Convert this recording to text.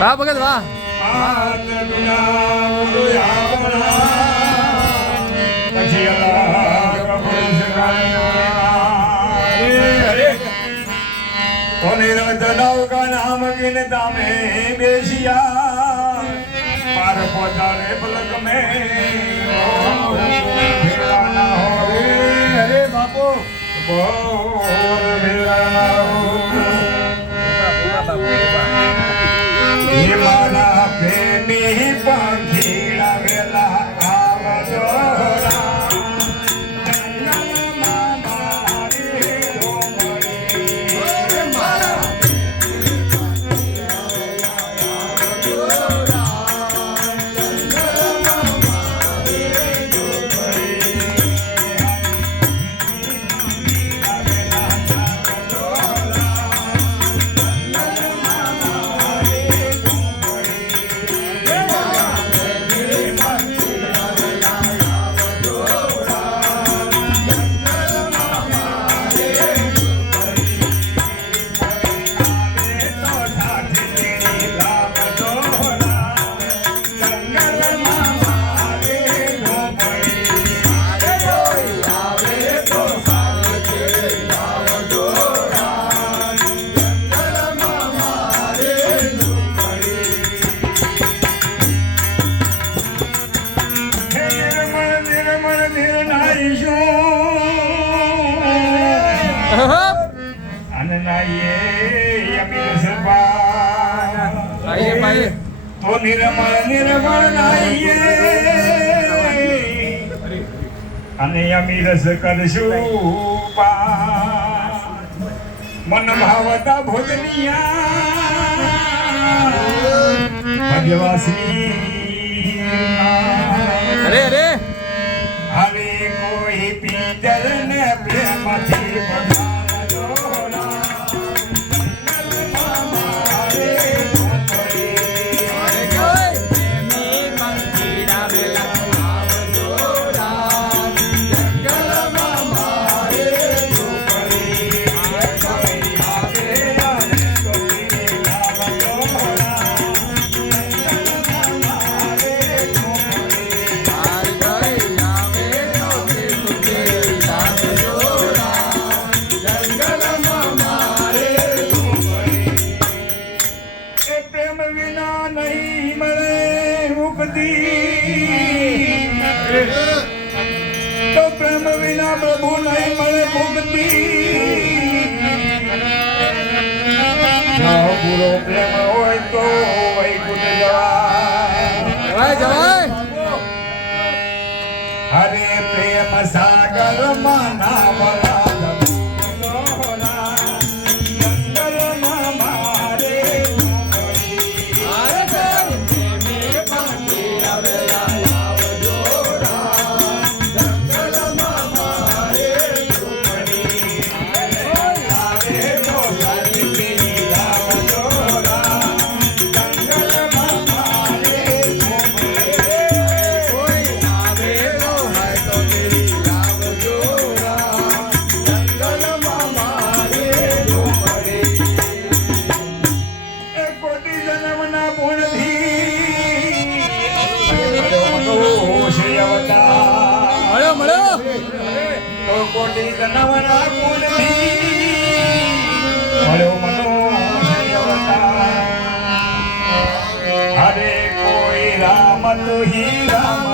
वा बघत वा का नाम गिनता में बेसिया पार पहुंचाने पलक में अरे बापू हिमाला प्रेमी पंखीला गेला आवजोरा तो निर्मळ निर्मळ नाहीये आणि आम्ही रस करशू मन भावता भोजनिया भगवासी अरे अरे अरे कोई पीतर ने प्रेमाची बघा तो प्रेम विना प्रभु नहीं मरे मुक्ति पूरो प्रेम होय तो वैकुंठ जवाय हरे प्रेम सागर माना मला कोटी जनवरा कोणी મળ્યો મનો હરે કોઈ રામ તો હી રામ